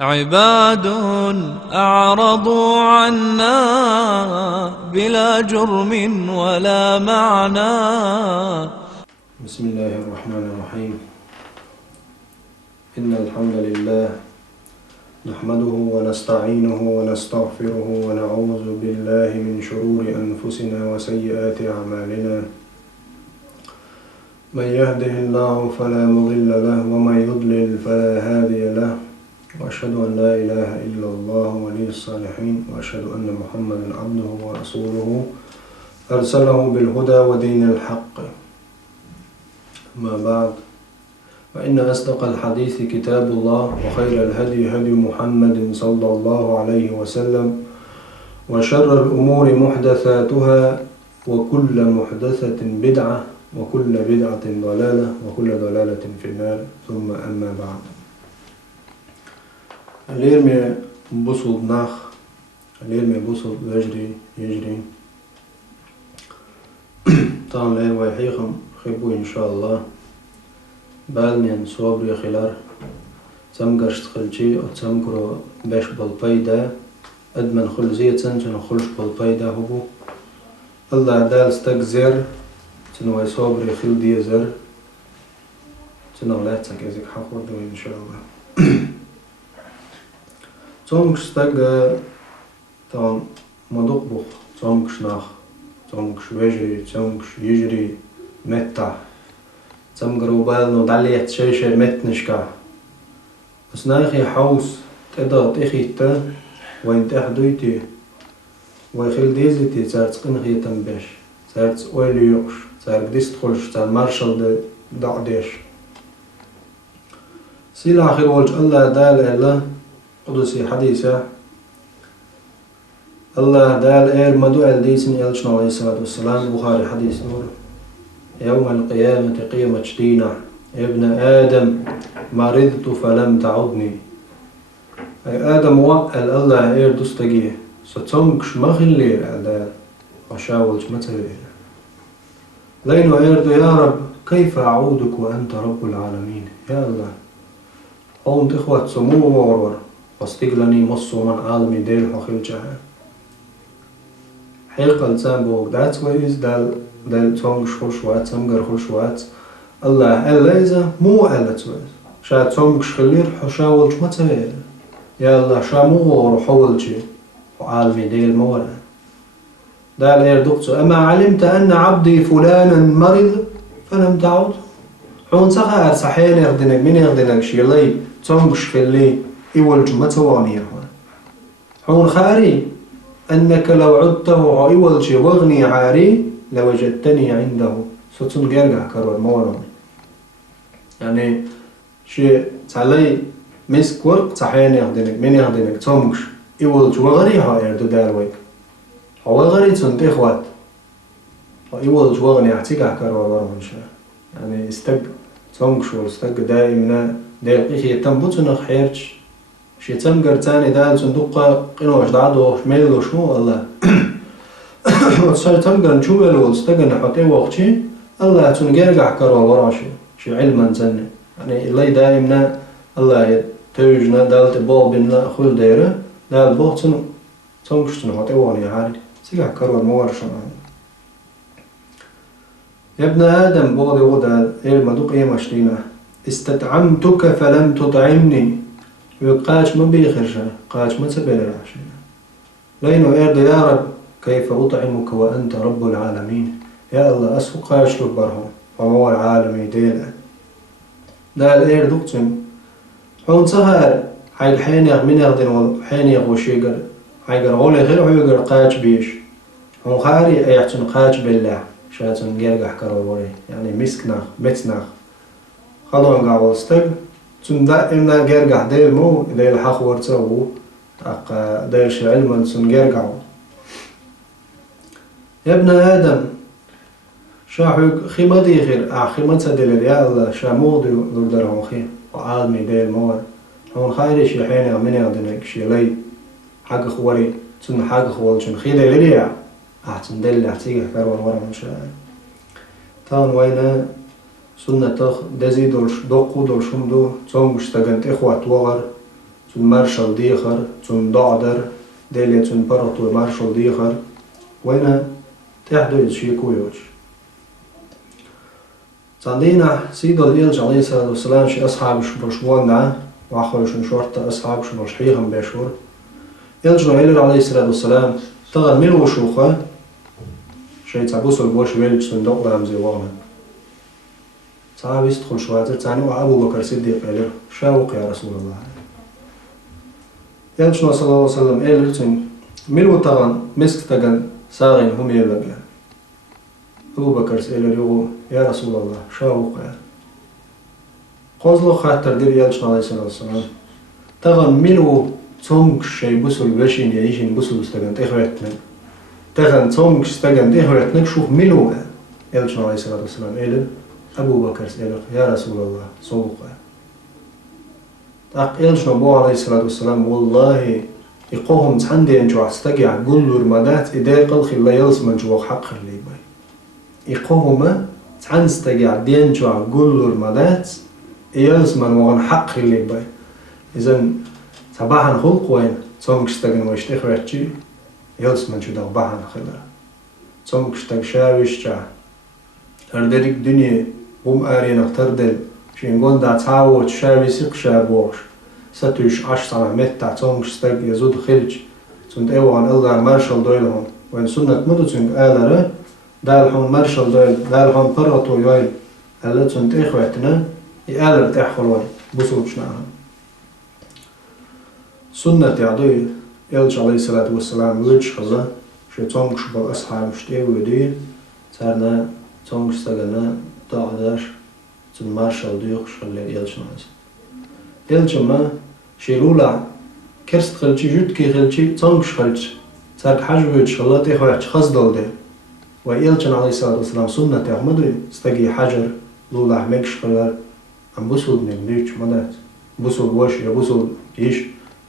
عباد أعرضوا عنا بلا جرم ولا معنى. بسم الله الرحمن الرحيم. إن الحمد لله نحمده ونستعينه ونستغفره ونعوذ بالله من شرور أنفسنا وسيئات أعمالنا. من يهده الله فلا مضل له ومن يضلل فلا هادي له، وأشهد أن لا إله إلا الله ولي الصالحين، وأشهد أن محمدا عبده ورسوله أرسله بالهدى ودين الحق. أما بعد، فإن أصدق الحديث كتاب الله، وخير الهدي هدي محمد صلى الله عليه وسلم، وشر الأمور محدثاتها، وكل محدثة بدعة، وكل بدعة ضلالة، وكل ضلالة في النار. ثم أما بعد. Leer me busselt nach, leer me busselt يجري. طبعا leer ويحيكم خبوا إن شاء الله. بالنين صوبري خلار تمقرش تخلجي أو تمقرو باش بالبايدا أدمن خلزية تنجن خلش بالبايدا هبو الله دال استقزر تنوي صوبري خل دي زر تنو لا تسكيزك حقور دو إن شاء الله. Zomkš staga tam madokbuh, zomkš nach, zomkš vežri, zomkš yijri, metta, zomgrubal no daliet شيشة متنشكا. بس ناخي حوس تقدر تخيته وين تحدويتي ويخيل ديزتي صارت قنخي تنبش صارت أوليوش صارت ديست خلش صار مارشال دعديش سيلا آخر والج الله دال الله قدسي حديثة الله دال إير مدو الديسن إلشنا عليه الصلاة والسلام. بخاري حديث نور يوم القيامة قيمة شدينة ابن آدم مرضت فلم تعودني. أي آدم وقال الله إير دستجيه ستمكش مخلير على وشاولش متلير لينو إير يا رب كيف أعودك وأنت رب العالمين. يا الله هون إخوة سمو وورور واستقلني مصو من عالمي ديل حخيل جهة حيقا لسانبوك دات ويز دال تونغ شخوشوات سمقر خوشوات الله إذا مو ألا تويز شا تونغ شخلير حشاولش متوير. يا الله شا مو وحولجي وعالمي ديل مورا دال إير دقتو أما علمت أن عبدي فلانا مرض فلم تعود. حون سخار صحيح يغدنك من يغدنك شيلي تونغ شخلي إيولج متواني حون خاري أنك لو عدته إيولج وغني عاري لوجدتني عنده ستون جرجع كرور موروني. يعني شيء تعلي مسك ورق صحيح يخدنك من يخدنك تمش إيولج وغري هاير دارويك هو غري تنت إخوات إيولج وغني اعتقع كرور ورون شاء يعني استق تمش واستق دائما دايق إخي تنبوتنا خيرش شي تمقر تاني دال صندوق قنوش دعدو شميل وشمو الله وتصير تمقر نشوبل واستقن حطيه وقتي الله تنقرقع كرو وراشي شي علما تني يعني اللي دائما الله توجنا دالت بوبن لا خل دايره دال بوتن تنقشتن حطيه واني عاري سيقع كرو المورشن. يا ابن آدم بوضي ودال إير مدوق يمشتينا استطعمتك فلم تطعمني. يقاش ما بيخرجه قاش ما تبين العشاء لينو إرد يا رب كيف أطعمك وأنت رب العالمين. يا الله أسو قاش لبرهم وهو العالمي ديلا دال إرد أقتم حون سهر حي الحين يغمين يغدن والحين يغوشيقر حيقر غولي غير حيقر قاش بيش حون خاري أيحتن قاش بالله شاتن جيرقح كروري يعني مسكناخ متناخ خلون قاول استق تون دائما جرجع ديل مو ديل حق ورتو أق ديل شعل من تون جرجعو. يا ابن آدم شاحو خيمة خير خيمة ديل يا الله شامود لودرهم خير وعالمي ديل مور هون خير شي حين من يغدنك شي لي حق خوري تون حق خول شن خير ليا أحسن ديل احتيج كارون ورا من شاء تان وينا سنة تخ دزي دولش دوقو دولشم دو تونغش تاقنت إخوات وغر zum Marschall Diecher, zum Da'der, ديلي zum Parator Marschall Diecher, وين تحدث شيء كويوش. عندنا سيد الإلج عليه الصلاة والسلام شي أصحاب شبشبونا وأخوش شورتا أصحاب شبشحيهم بشور إلج عليه الصلاة والسلام تغل ملو شوخة شي تعبوس البوش ويلج صندوق لامزي واغنا تعب يستخل شواتر تاني وأبو بكر صديق إليه شاوق يا رسول الله إلج صلى الله عليه وسلم إلج ملو تغن مسك تغن ساغين هم يلقى أبو بكر سأله يا رسول الله شاوق يا قوزلو خاطر دير يالش عليه الصلاة والسلام تغن ملو تونك شي بسول بشين يعيشين بسول استغن تخواتنا تغن تونك استغن تخواتنا شوف ملو يالش عليه الصلاة والسلام إله أبو بكر سأله يا رسول الله صوق تاق يالش نبو عليه الصلاة والسلام والله يقوهم تحندي انجو استقع قلور مدات إداي قلخ الله يلس من جوا حق اللي باي يقوهم تحنستقع دين جوا قلور مدات يلس من وغن حق اللي باي إذن تباحن خلق وين تسومك استقن ويشتخرتشي يلس من جدا باحن خلال تسومك استق شاويش جا أردريك دنيا قوم آرينا تردل شين دا تعاوت شاوي سيق شابوش ستوش 10 متر تسومك استق يزود خلج تنت ايوان الله مارشال دويلهم وين سنة مدو تنك آلرة دالهم مارشال دويل دالهم براتو يويل ألا تنت إخواتنا يآلر تأخلوان بسوطش نعم سنة يعدوي يلج عليه الصلاة والسلام ويلج خزا شي تونك شبال أصحاب شتي ودي تارنا تونك استغنا داعداش تن مارشال دويخ شغل يلج ناس يلج ما شي لولا كرست خلتي جوت كي خلتي تونك شخلتي تارك حاجة ويلج خلا تيخوات خزدل دي ويلج عليه الصلاة والسلام سنة يحمدوي استقي حجر لولا حميك شغلار عم بوصل نبنيش مدات بوصل واش يا بوصل إيش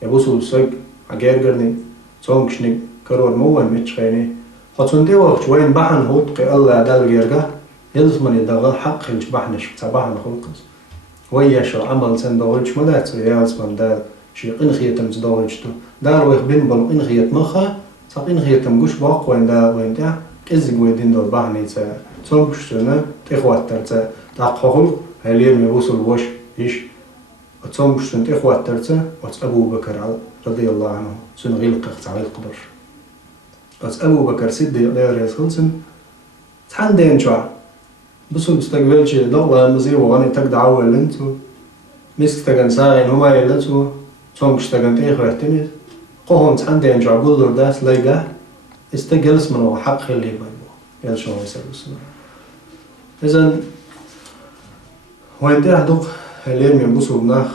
يا بوصل سق عجرجرني تونكشني كرور موان متشخيني خاطر دي وقت وين بحن هوت قي الله دال جرجا يلزم يدغل حق خلش بحنش تبحن خلقس ويا شو عمل سندويتش مدات يا اسمن دال شي قنخيتم تدويتشتو دار ويخ بين بل قنخيت مخا قنخيتم قش باق وين دا وين دا كزق ويدين دول بحني تا تونكشتنا تخواتر تا تاقخل هليم يوصل وش إيش أتصوم شنت إخوة ترتا أبو بكر رضي الله عنه سن غيل قخت على القبر أبو بكر سيدي لا يرسلسن تحندين شو بس مستقبل شيء دولة مزي وغني تقدع أول أنتو مسك تجن ساعين هما يلتو تصوم تجن إخوة تنيد قهم تحندين شو أقول له داس لايقة استجلس من حق خلي بينه يلشوا يسلسون إذن وين تهدق هليم ينبسوا بناخ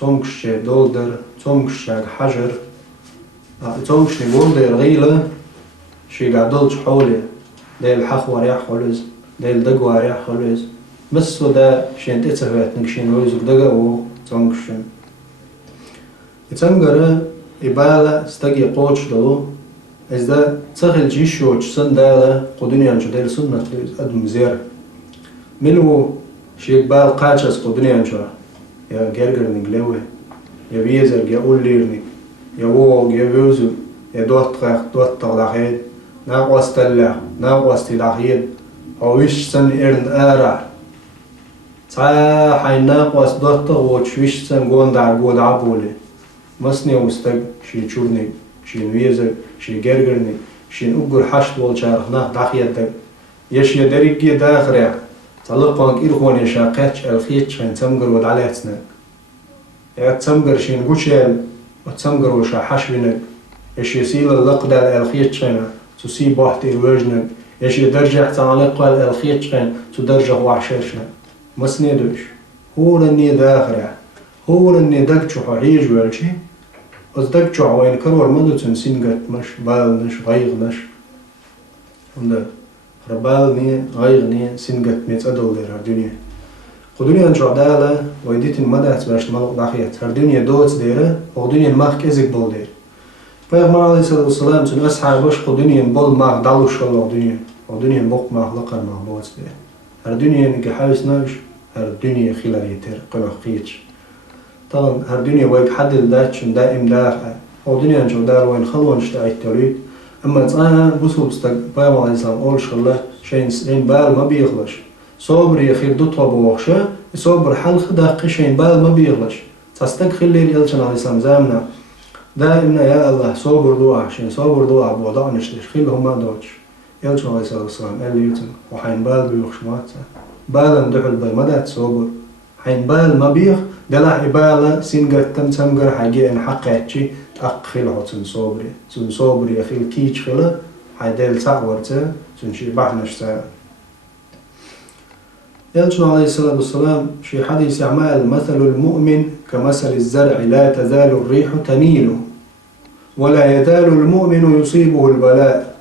تونكش دولدر تونكش حجر تونكش نقولدر غيلة شي قعدولش حولي ديل حخوة ريح خلوز ديل دقوة ريح خلوز بس دا شين تتسفات نكشين رويزك دقا تونكش يتنقر إبالة استقي قوش دلو إذا تسخل جيشوش سن دالة قدنيا نشو ديل سنة أدم زير ملو شيك بال قاچس قدنيان شو يا جرجر نجلوه يا بيزر يا أوليرني يا ووغ يا بيوزو يا دوت طلاخيد ناقوس تلا ناقوس تلاخيد هويش سن إرن آرع تا حي ناقوس دوت وش ويش سن قوندع قود عبولي مسني وستق شي تشورني شي نويزر شي جرجرني شي أقر حشت والشارخ ناق داخيدك يش يدريك داخرع تلقاك إرخواني شاقاتش الخيتش خين تمقر ود عليتنا يا تمقر شين قوشيل وتمقر وشا حشوينك يش يسيل اللقدة الخيتش خين تسيب واحد الوجنك يش يدرجع تعلق الخيتش خين تدرجع وعشاشنا مسندوش هو لني داخرع هو لني دقشو حيج والشي أصدقشو وين كرور مدو تنسين مش بالنش غيغنش ربالني غيرني سنجت ميت أدول در هردنيا قدنيا نشوع دالة ويديت المدات باش ملق داخيات هردنيا دوت ديرة وقدنيا الماخ كزيك بول دير فيغمر عليه الصلاة والسلام تن أسحى باش قدنيا بول ماخ دالوش الله قدنيا وقدنيا بوق ماخ لقر ماخ بوت دير هردنيا نكي حاوس ناش هردنيا خلال يتر قلق قيتش طبعا هالدنيا ويك حد الداتشن دائم داخل أو دنيا نشوف دار وين خلون اشتعيت تريد أما تصاها بوسو بستق بايم على الإنسان أول شغلة شين بال ما بيغلش صبر يخير دوتوا بوخشة صبر حلق داقي شين بال ما بيغلش تستقخل لي يلشن على الإنسان زامنا دائما يا الله صبر دعاء شين صبر دعاء بوضع نشتش خيلهم ما دوتش يلشن عليه الصلاة والسلام قال لي يوتن وحين بال بيغش ماتسا بالا ندحل باي مدات صبر حين بال ما بيغ دلع إبالة سنجر تمسمجر حاجة إن حقيتشي أقخل عطن صبري أخيل كيش خلا حيدل سعورته سنشي بحنش ساعة يلشن عليه الصلاة والسلام في حديث أعمال مثل المؤمن كمثل الزرع لا تزال الريح تميله ولا يزال المؤمن يصيبه البلاء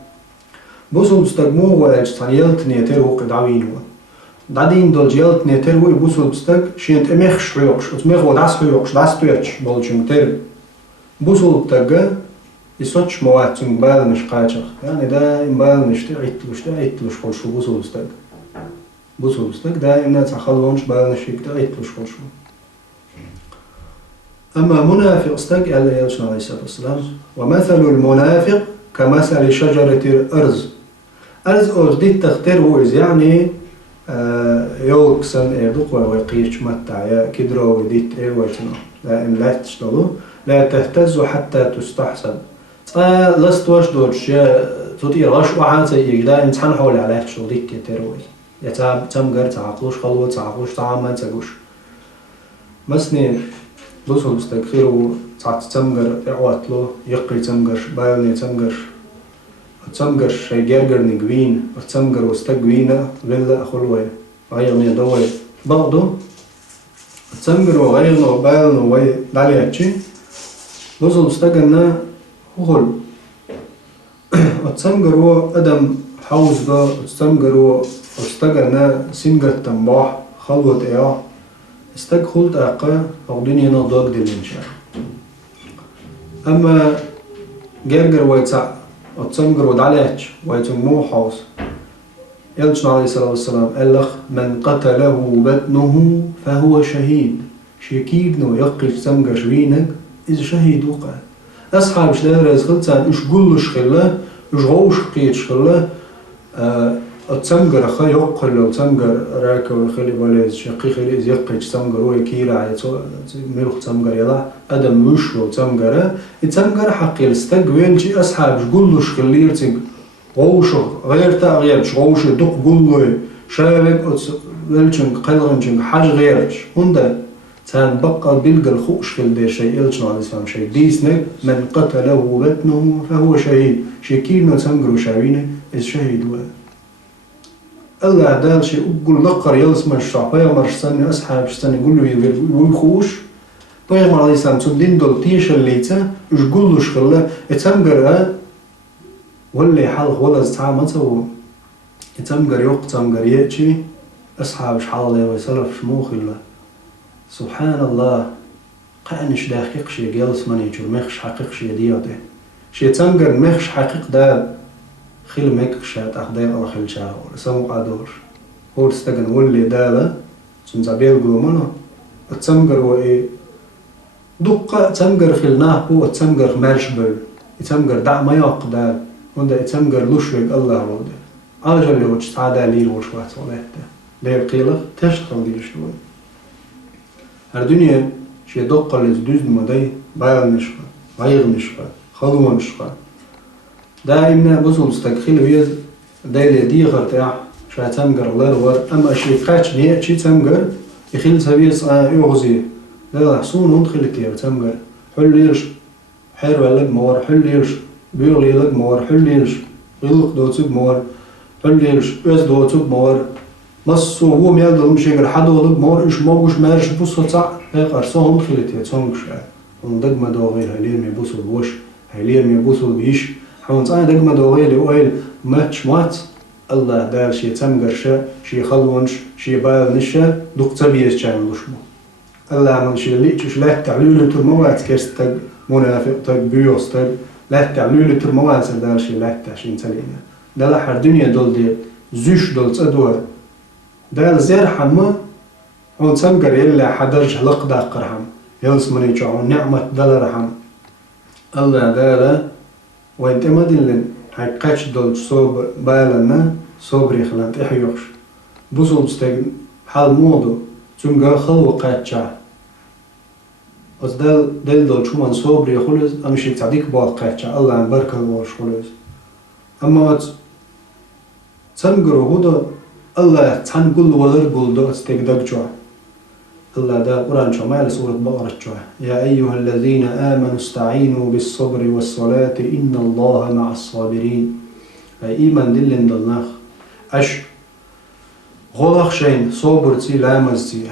بوسو استجموه وأجتان يلتن يتره قدعوينه دادين دول جيلت نيترو يبوسو بستك شينت امخش حيوقش اتمخ وداس حيوقش داس تويتش بولشن تر بوسو بتجا يسوتش مواتن بال مش قاچخ يعني دا بال مش تعيتلوش كل شو بوسو بستك دا ان تخلونش بال مش تعيتلوش كل شو اما منافق استك قال يلشن عليه الصلاه والسلام ومثل المنافق كمثل شجره الارز ارز دي تختار هو يعني يوكسن إيردوق ويقيش متى يا كدرو وديت إيوتنا لأن لا تشتغلوا لا تهتزوا حتى تستحسن لست وشدوش يا تطير غش وحان سيئك دا إنسان حول عليه شغليك يتروي يتاب تمقر تعقلوش خلوة تعقلوش تعامل تقوش مسني بوصل بستكخيرو تمقر إعواتلو يقري تمقر بايلني تمقر شي جرجر نقوين وتمقر وستقوينة لله خلوة غيرني دوي بعضو تمقر وغيرنا وبايلنا وي دالياتشي بوصل بستقلنا خل وتمقر وأدم حوز دا وتمقر وستقلنا سنقر تنباح خلوة إياه استقخلت أقا أغديني نضاق دلنشا أما جرجر ويتسع وتسمجر ودعلاتش ويتمو حوص يلشن عليه الصلاة والسلام قال من قتله بطنه فهو شهيد شكيدنو يقش سمجر شوينك إذا شهيد وقع أصحاب شلال رزخلت سان إش قلش خلا إش غوش قيتش خلا تسمجر أخا يقل لو تسمجر راكا وخلي بوليز شقي خلي إذ يقش سمجر ويكيرا ملوخ تسمجر يلا أدم وشلو تسمجر تسمجر حقي الستقوين شي أصحاب شقلش خلير تسمجر غوش غير تغيرش غوش دق قلوي شابك ولشنك قلغنشنك حاج غيرش هندا تان بقى بلقى الخوش في الدير شيء يلشن على الإسلام شيء ديسنك من قتله بطنه فهو شهيد شكينو تسمجر وشاوينه إذ شهيد الله دال شيء يقول لقر يلسم الشعبية مرشساني أصحاب شساني يقول له يقول خوش طيب عليه السلام تدين دول تيش الليتا يقول له شغله يتمقر ولا يحلق ولا زتعا ما تسوه يتمقر يوق تمقر يأتي أصحاب شحالة ويسلف شموخ الله سبحان الله قانش دقيق شي جلس من يجور مخش حقيق شي دياته شي تمقر مخش حقيق دا خيل ميك شات أخدين أو خيل شاور سمو قادور هو استجن ولي دالا سنزابيل قومنا التمقر وإيه دقة تمقر خيل ناقو التمقر مرشبل التمقر دع ما يقدر وندا التمقر لشوك الله وده أجل اللي وجه تعادى ليل وشوات ولهته ليه قيلة تشتغل دي شوي هالدنيا شي دقة اللي تدوز مدي بايل نشفى غير نشفى خلوة نشفى دائما بوصل مستقخيل ويز دايل ديغر تاع شا تمقر الله الور أما شي قاتش نية شي تمقر يخيل سبيس يغزي لا حسون وندخل كيف تمقر حل يرش حير ولق مور حل يرش بيغل يلق مور حل يرش يلق دوتوب مور حل يرش أز دوتوب مور مصو هو ميال دلم شيقر حدو ولق مور إش موش مارش بوصو تاع هيق أرسو هندخل كيف تمقش وندق ما دوغير هلير ميبوصو بوش هلير ميبوصو بيش حون صاير دقمة دوغيلي وقيل ماتش مات الله دار شي تمقر شي خلونش شي بايل نشا دوق تبيز جان لشمو الله من شي ليتش لا تعلولي ترموات كيرستق منافق تق بيوس تق لا تعلولي ترموات دار شي لا تعشين تلينا دال حر دنيا دول دي زوش دول تدور دال زير حما حون تمقر إلا حدرج لقدا قرحم يلس مني جعون نعمة دل رحم الله دالا وانت ما دلن هاي قاتش دول صوب بالنا صوبري خلانت إحيوش بوصل بستيق حال مودو تنقى خلو قاتشا از دل دول شو من صوبري خلص أمشي تعديك بعض قاتشا الله عن بركة الوش خلص أما تنقروا هدو الله تنقل ولر قلدو استيق دقجوا الله دا قرآن شمال سورة بقرة يا أيها الذين آمنوا استعينوا بالصبر والصلاة إن الله مع الصابرين أي إيمان دلن دلناخ أش غلق شين صبر تي لامز تي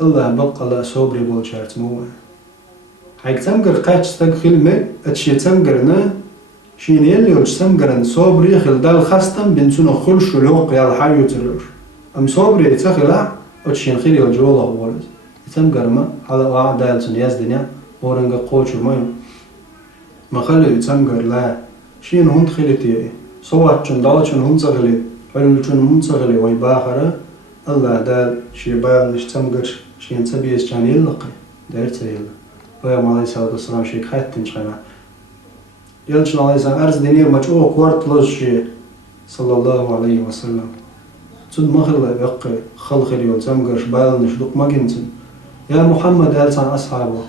الله بقى لا صبر بولشارت موه هيك تمقر قاتش تقخل مي أتشي تمقرنا شين يلي وش تمقرن صبر يخل دال خستم بنتونا خلش ولوق يال حيو تلوش أم صبر يتخلع أتشين خيري وجوله ولد تمقر ما هذا واحد دالتون يزدنيا ورنقا قوش المايو ما خلي تمقر لا شين هند خلتي صوات شن دالشن هند صغلي حلو شن هند صغلي ويباخرة الله دال شي بال نش تمقر شين تبيس كان يلقي دارت يلا ويا عليه الصلاة والسلام شيك خاتن شنا يلشن عليه السلام أرز دينير مجوع كوارت لجي صلى الله عليه وسلم تود ما خلى بقى خلخلي وتمقرش بال نش دوق ما جنتن يا محمد ألسان أصحابه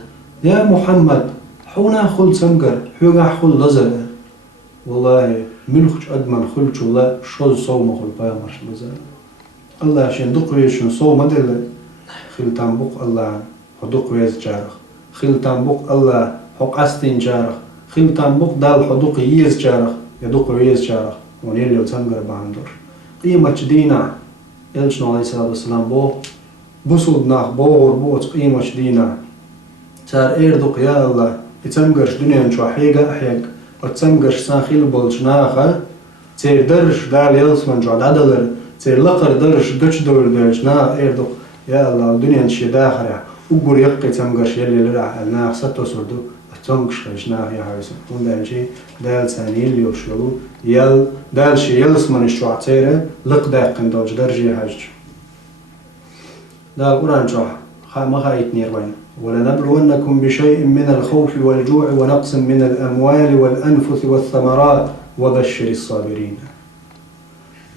يا محمد حونا خل تمقر حونا خل لزر والله ملخش أدمن خلش الله شوز صوم خل بايمرش لزر الله شين دوق ويشن صوم مدل خل تنبق الله حدوق ويز جارخ خل تنبق الله حق أستين جارخ خل تنبق دال حدوق يز جارخ يدوق ويز جارخ ونيلي وتمقر باندور قيمة دينا يلشن عليه الصلاة والسلام بوصل ناخ بور بوت قيمة دينا تار إيردوق يا الله يتمقرش دنيا نشو حيقة أحيق وتمقرش ساخيل بولش ناخا تير درش دال يلسمن جو عدلر تير لقر درش قش دور درش نا إيردوق يا الله الدنيا نشي داخرة وقر يقي تمقرش يلي لرع الناخ ستو سردو تمقش خيش ناخ يا حويسن تون دال شي دال ثاني اللي وشلو يل دال شي يلسمن الشو عتيرة لق داقن دوج درجي حاج دا القرآن شرح ما خايت نيروين ولنبلونكم بشيء من الخوف والجوع ونقص من الأموال والأنفس والثمرات وبشر الصابرين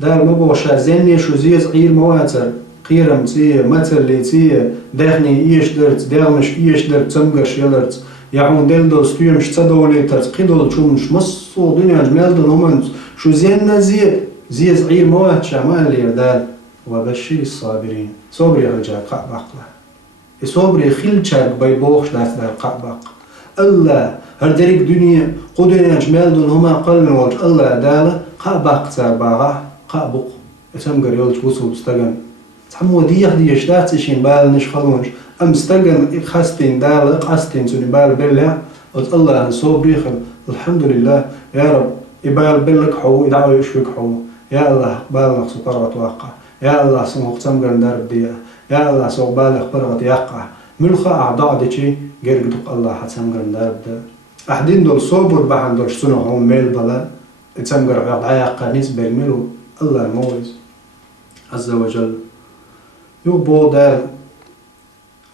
دا المبوشة زيني شو زيز غير مواتر قيرم تيه مثل لي تيه داخني إيش درت داغمش إيش درت تمقش يلرت يعون دلدو ستيمش تدولي ترتقيدو شومش مصو دنيا جمال دو نومنت شو زيننا زيز غير مواتر ما اللي يردال وبشر الصابرين صبري رجع قعبقله صبري خلشك بيبوخش داس دار قعبق الله هردريك دنيا قدرنا جمال دون هما قلن وجه الله داله قعبق تابعه قعبق اسمقر يولش وصل بستغن تحمو ديش داتشين بال نش خلونش ام استغن خاستين داله قاستين سوني بال بلا قلت الله صبري خل الحمد لله يا رب يبال بلك حو يدعو يشوك حو يا الله بالك سطر وتوقع يا الله سموك تمقر دارب ديا يا الله سوق بالغ برغت يقع ملخا أعضاء ديشي قرقدق الله حتمقر دارب دا أحدين دول صبر بحن دول سنو هم ميل بلا تمقر عيقا نسبة الملو الله الموز عز وجل يقبو دار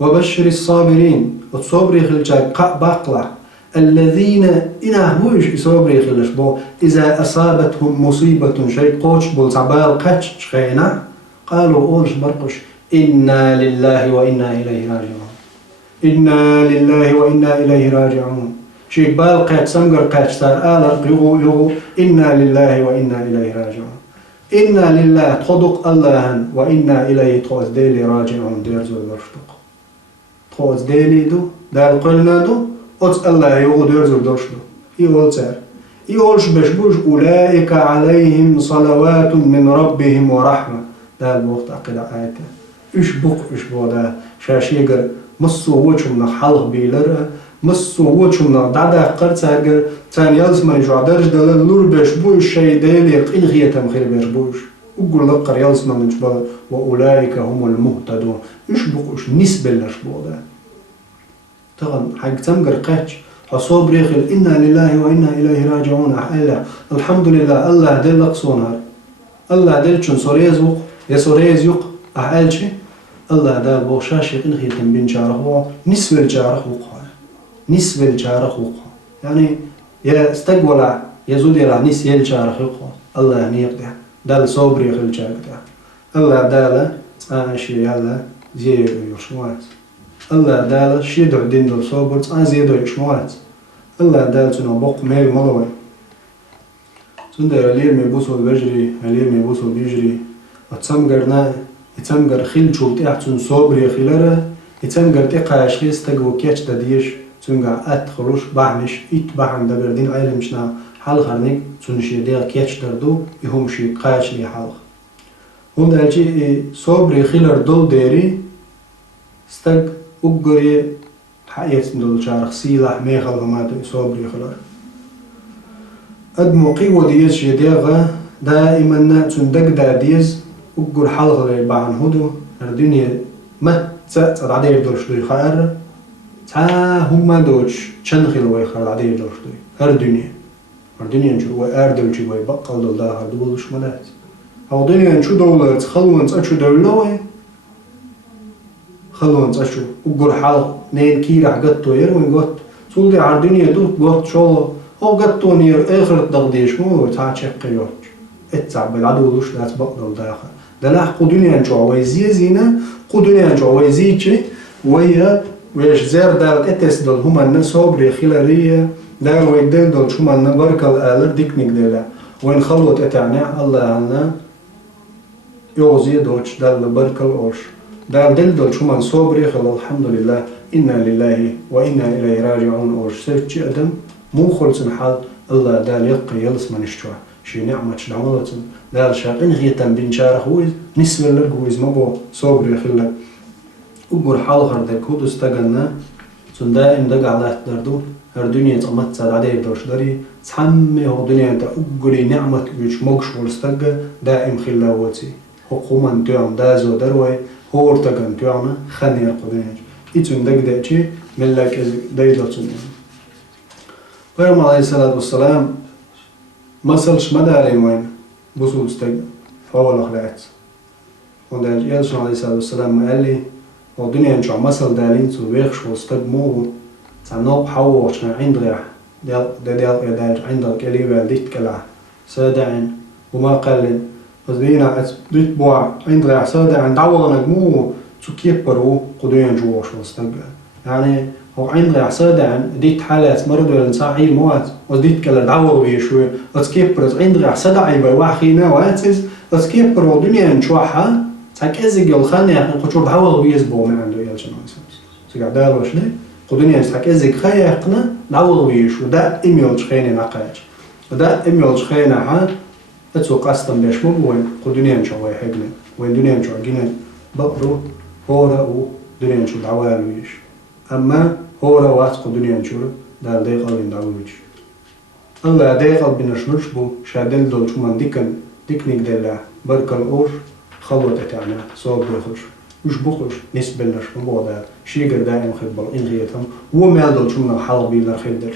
وبشر الصابرين الصبر يخلجاك باقلع الذين إنا موش صبر يخلش بو إذا أصابتهم مصيبة شيء قوش بول تعبال قاتش خينا قالوا أولش برقش إنا لله وإنا إليه راجعون إنا لله وإنا إليه راجعون شيء بال قات سمقر قاتش تار آلر يغو إنا لله وإنا إليه راجعون إنا لله تخدق الله وإنا إليه تخوز ديلي راجعون دير زول برشتق تخوز ديلي دو دار قلنا دو أتس الله يغو دير زول درشتو يقول تار يقولش بشبوش أولئك عليهم صلوات من ربهم ورحمة ده الوقت أقل آياته إيش بو ده شاشيقر مصو وچم نحلق بيلر مصو وچم دادا قرص هرجر تاني يلزم يجوا درج دل لور بشبوش شيء ديلي قيل غيه تمخير بشبوش وقول لقر يلزم من جبال وأولئك هم المهتدون إيش بوش نسبة لشبو ده طبعا حق تمقر قاتش حصوب ريخل إنا لله وإنا إليه راجعون أحلا الحمد لله الله دل لقصونار الله دل چون سوريز وق يا سوريز يق أحلشي الله دال بوشاشي إنخي تنبين شارخ نسبة الشارخ وقع نسبة الشارخ وقع يعني يا استقبل يزود يلا نس يل شارخ وقع الله يعني يقطع دال صبري خل شاقطع الله دال شي يلا زي يشموات الله دال شي دو دين دو صبر زيدو يشموات الله دال تنبق ميل ملوي سندر لير مبوسو بجري لير مبوسو بيجري وتسمجرنا يتسمجر خيل شوت احسن صبري خيلره يتسمجر تقاش خيس تجو كيتش تديش تنجع خروش بعمش بحن دبردين عالم شنا حال خرنيك تنشي دير كيتش دردو يهم شي قاش لي حال هون دالجي صبري خيلر دول ديري استق أجري حقيقة دول شارخ سيلح ميخل غماتو صبري خيلر أدمو قيوة ديز شديغة دائما تندق دا ديز أجر حلغ لي بعن هدو الدنيا ما تسأت عدير دولش دوي خير تا هما دوش تشنخل ويخر عدير دولش دوي الدنيا نشو وأردل شي ويبقى دول داخل دولش ملات أو دنيا نشو دولة خلوان تأشو دولوي خلوان تأشو أجر حلغ نين كيرح قطو يروين قط تولدي على الدنيا دوت قط شو هو قطوني آخر التقديش مو تعشق قيوش اتعب بالعدو لوش لا تبقدر داخل دلاح قدنيا نشو ويزي زينة قدنيا نشو ويزيتشي ويش زير دال اتس دل هما الناس صبري خلالية دال ويدل دل شو ما نبرك الآلر ديكنيك دلا وين خلوت اتعنى الله عنا يوزي دوش دال برك الأوش دال دل شو ما صبري خلال الحمد لله إنا لله وإنا إليه راجعون أوش سيفتشي أدم مو خلص حال الله دال يقي يلس من الشوع شي نعمة شلعملة دال شاقين غيتن بين شارخ ويز نسبة لرقويز مبو صبري خلا أقول حال خردك هدو استقلنا سن دائم دق على دردو هر دنيا تقمت ساد عدير درش داري تحمي هو دنيا تا أقولي نعمة ويش مقش ورستقى دائم خلا واتي حقوما تيوم دازو دروي هور تقن تيوم خنير قدنيج إتون دق دايتي ملاك دايدو تنين پیغمبر علیه الصلاة والسلام مثلش مدارين وين بوصول استق فاول أخلاقات ودال يالش علیه الصلاة والسلام قال لي والدنيا نشوع مثل دالين تو ويخش واستق موه تعنوب حووش عند ريح دال عندك اللي بالديت كلا سادعين وما قال بس بينا ديت بوع عند ريح سادعين دعوة نجموه تكيبرو قدوين جوش واستق يعني هو عند عصادة ديت حالات مرضو لنصاحي الموات وديت كلا دعوة بيشوي وتكيبرز عند عصادة عيبا واحينا واتز وتكيبر ودنيا نشوحها تاكيزي يل خاني احنا قشور دعوة بيزبو من عنده يالشان ويسامس سيقع دالوش لي قدنيا تاكيزي خيقنا دعوة بيشو دا إميولش خيني نقاج ودا إميولش خينا ها اتسو قاستم بيش مبوين قدنيا نشوي حقنا وين دنيا نشوي جنان بقرو هورا و دنيا نشو دعوة بيش أما هو رواتق دنيا نشور دال ديق قلبين دعويج الله ديق قلبين نشنشبو شادل دول شمان ديكنيك دلا برك الأور خلوت اتعنا صوب بيخش وش بخش نسبة لنشبو بودا شيقر دائم خبال إنغيتهم ومال دول شمان حال بيلر خدر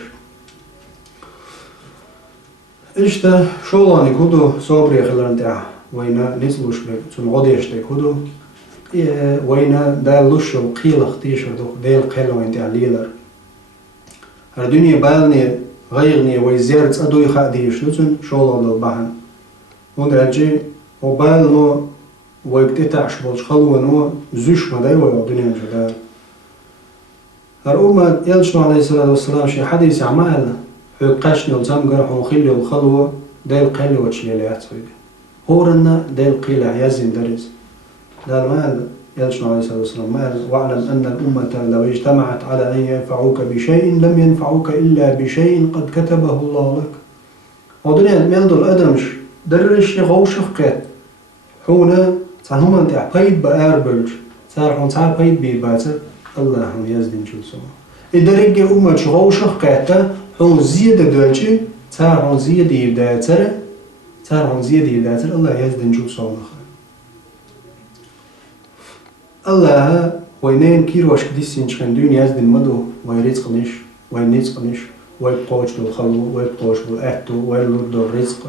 إشتا شولاني كودو صوبري خلرن تاع وينا نسلوش بك تون غديشتك كودو وينا دال لوش القيل اختيشر دو ديل قيل وين تاع ليلر الدنيا بالني غيرني ويزيرت ادو يخاديش نتن شولا دو بحن وندرجي وبالنو ويبتتعش بولش خلو نو زوش ما دايو الدنيا جدال هرؤما يلشنو عليه الصلاة والسلام شي حديث عمال حقاشني الزام قرح وخلي الخلوة ديل قيل وتشليليات هورنا ديل قيل عيازين درس دال مال يلشنو عليه الصلاة والسلام مال واعلم أن الأمة لو اجتمعت على أن ينفعوك بشيء لم ينفعوك إلا بشيء قد كتبه الله لك ودنيا ميلدو الأدمش درش يغوش فقات حونا تعنهم أنت عبيد بأربلش تارحون تعبيد بيباتر الله هم يزدين شو سوا إدرج أمة شغوش فقاتا حون زيادة دوالشي تارحون زيادة يبداتر تارحون زيادة يبداتر الله يزدين شو سوا الله وينين كيروش كديسين شخندون يزدين مدو ويريتق نش وينيتق نش ويبقوش دو الخلو ويبقوش دو أهتو ويلود دو الرزق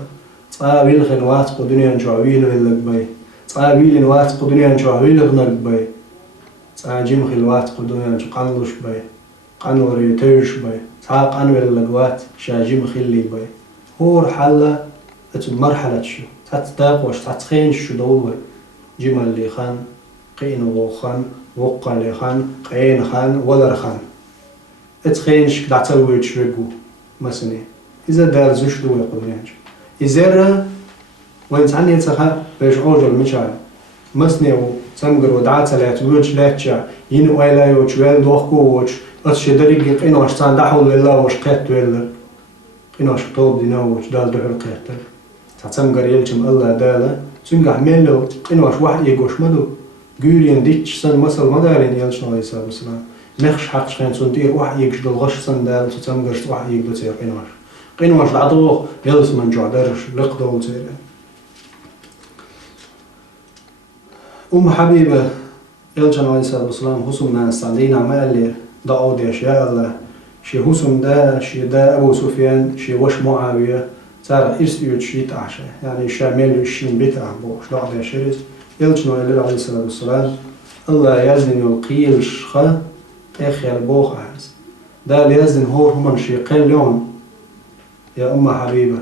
تقابيل خنوات قدنيا نشعويل غلق بي تقابيل نوات قدنيا نشعويل غنق بي تعجم خلوات قدوم قنلوش بي قنوري تيش بي تعاق أنوي اللقوات شاجم خلي بي هور حلا مرحلة شو تتداقوش تتخين شو دول جمل اللي خان قين وخان وقا اللي خان قين خان ولر خان اتخينش دعتلويت شويقو مسني إذا دار زوش دوي قدرينش إذا وين تعني يتخا بيش عوجل مشاعر مسني وتمقر ودعاتلات ويوش لاتشا ينو ايلا يوش ويل دوخكو وش أتشي دريقي قينوش تان دحول إلا وش قيت ويلر قينوش طوب دينو وش دال دوحل قيتر تمقر يلشم الله دالا تنقح ميلو قينوش واحد يقوش مدو قيرين ديتش سن مسل مدارين يلشن عليه الصلاة والسلام مخش حقش خين سنتير واحد يقش دل غش سن دال تتمقرش واحد يقدو تير قينوش العطوخ يلس من جوع درش لقدو تير حبيبة يلشن عليه الصلاة والسلام حسم ناس عندنا مالي دعو دي أشياء الله شي حسم دا شي دا أبو سفيان شي وش معاوية ترى إرسيوت شي تعشى يعني شامل الشين بيت أبوش دعو دي أشياء يلشن عليه الصلاة والسلام الله يزن القيل شخا تخيل بوخ عز دا ليزن هو هم شي قيل يوم يا حبيبة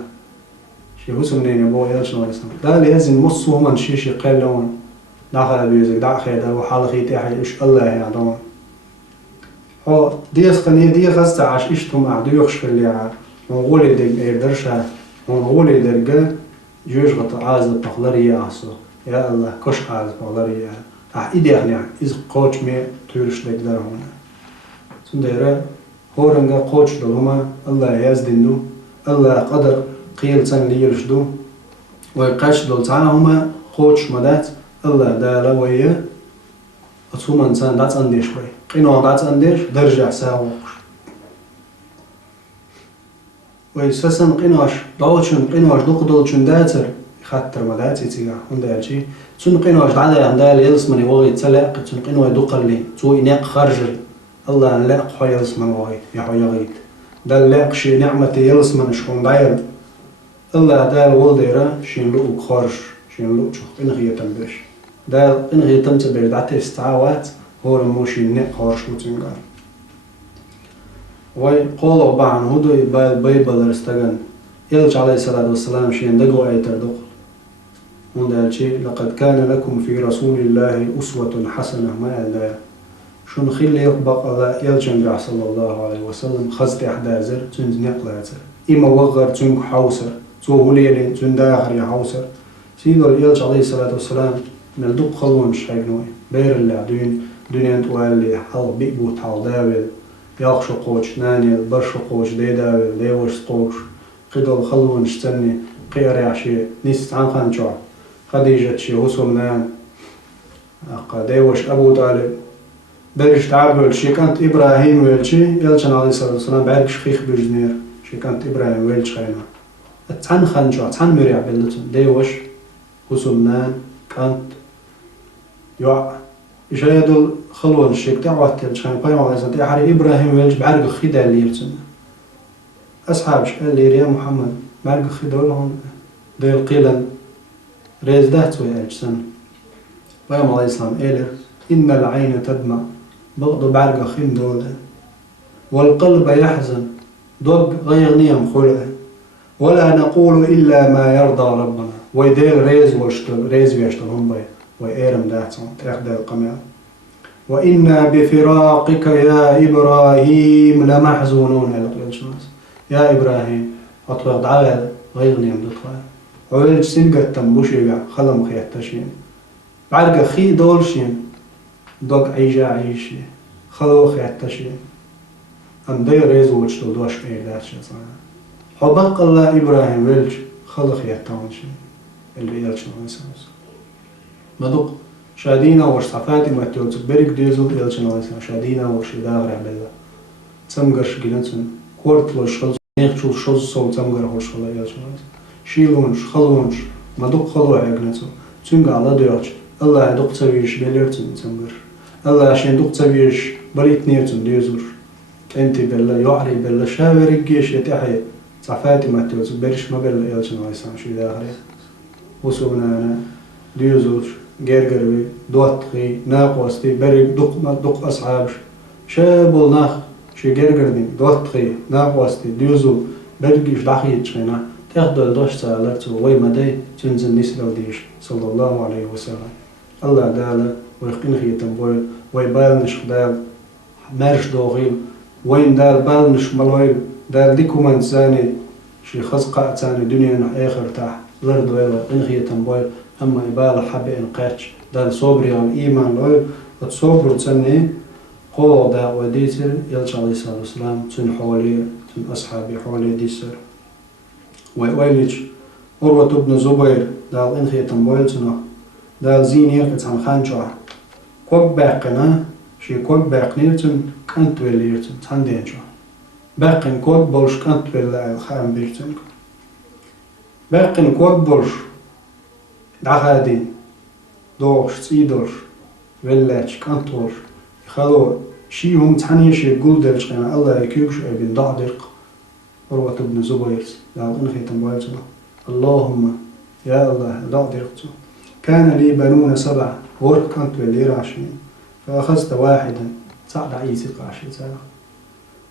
شي حسم نين أبو يلشن عليه الصلاة دا ليزن مصو هم شي قيل يوم داخل بيزك داخل ده وحال خيتي حي إيش الله يعدون هو ديس قني دي غست عش إيشتم عدو يخش اللي ع منقولي دق يقدرشها منقولي درجة جوش غط عاز بقلرية عصو يا الله كش عاز بقلرية إيدي يعني إذا قوش مي تورش تقدر هنا سنديرة هو رنجا قوش دلهما الله يزدنو الله قدر قيل سن ليرشدو ويقاش دل تعاهما قوش مدات الله دالا ويا أتوم إنسان دات أنديش ويا قينو دات أنديش درجة ساوقش ويسسن قينوش داوشن قينوش دقدولشن داتر خاطر ما داتي تيجا هندالشي تون قينوش دعدا هندال يلسمني وغي تلاق تون قينو يدقلي تو إناق خرجل الله نلاق حي يلسمن وغي يا حي يغيد دال لاق شي نعمة يلسمن شكون داير الله دال ولديرا شين لوق خارج شين لوق شخ إنغي تنبش دال إنغي تنتبه دعتي استعوات هو الموشي نق خارج وتنقال ويقولوا بعن هدو يبال بيبل رستغن يلج عليه الصلاة والسلام شين دقوا أي تردق هذا الشيء لقد كان لكم في رسول الله أسوة حسنة ما ألا شون خيل يطبق على يلجنجع صلى الله عليه وسلم خزت أحدازر تند نقلاتر إما وغر تنك حوسر تو هليلين تند داخر يحوسر سيدر يلج عليه الصلاة والسلام ملدق خلون شايقنوي بير اللي دنيا توالي حال بيبوت حال داول ياخشو قوش ناني برشو قوش دي داول دي وش قوش قدل خلون شتني قير يعشي نيست عن خانجوع خديجة شي هسومنان ديوش أبو طالب برش تعبل شي كانت إبراهيم ويلشي يلشن عليه الصلاة والسلام بعرك شخيخ بجنير شي كانت إبراهيم ويلش خينا اتعن خانجوع اتعن مريع بلتن ديوش هسومنان كانت يوع جايدل خلون الشيك تعوات تلشان قيم عليه الصلاة والسلام إبراهيم ويلش بعرك خيدا اللي يرتن أصحابش قال لي يا محمد بعرك خيدا لهم ديل قيلا ريز دهت ويأجسن قيم عليه السلام إيلر إن العين تدمع بغض بعرق خين دولة والقلب يحزن ضق غير نيم خلق ولا نقول إلا ما يرضى ربنا ويدير ريز ويشتل هم بي وإيرم دهتهم تأخذ القمال وإنا بفراقك يا إبراهيم لمحزونون يا إبراهيم أطلق دعال غير نيم دطفال ويلج سنقة تنبوشي خلم خياتشين بعرق خي دولشين دوق عيجا عيشي خلو خياتشين أم دي ريز وشتو دوش إيلاتش حبق الله إبراهيم ويلج خلو خياتشين اللي يلش نويسانس مدوق شادينا وش صفاتي ما تيوتس بريك ديزو يلش نويسان شادينا وش داغر عبلا تمقرش جلنسن كورت لش خلص نيخشو شوز صوب تمقر خوش خلا يلش نويسان شيلونش خلونش مدوق خلو عيقنتو تنقى على ديوش الله يدوق تبيش بليرتن تمقر الله عشان دوق تبيش بريت نيرتن ديزور انت بلا يعري بلا شاور الجيش يتحي صفاتي ما تيوتس بريش ما بلا يلش نويسان شي داغر وصوبنا أنا ديزور جرجروي دوتخي ناقوستي بريك دق أصحابش شابل ناخ شي جرجردين دوتخي ناقوستي ديوزو برجيش دحيت شينا تاخدل دوش سالرتو وي مدي تنزل نسلو ديش صلى الله عليه وسلم الله دالا ويخين خيتم بويل وي بالنش خدال مارش دوغيل وين دال بالنش ملويل دال ديكو من ثاني شي خزقة ثاني دنيا آخر تاح لرد ويلا إنخية تنبويل أما إبالة حبي إنقاتش دال صبري عن إيمان لويل وتصبر تسني قوة دا وديتر يلش عليه الصلاة والسلام تن حولي تن أصحابي حولي ديسر ويليش أروة ابن زبير دال إنخية تنبويل تنو دال زينير كتان خانشوح كوك باقنا شي كوك باقنير تن كانت ويلير تن تندين شوح باقن كوك بولش كانت ويلا الخام بيرتن باقن كوك بولش دعادين دوش تيدوش ولاش كانتوش يخلو شي هم تحني شي قولدرش قينا الله يكيوش ابن دعدرق أروة ابن زبير دعو إنخي تنبويتنا اللهم يا الله دعدرقتو كان لي بنون 7 ورق كانت ويلي راشين فأخذت واحدا صعد عيسي قاشي سنة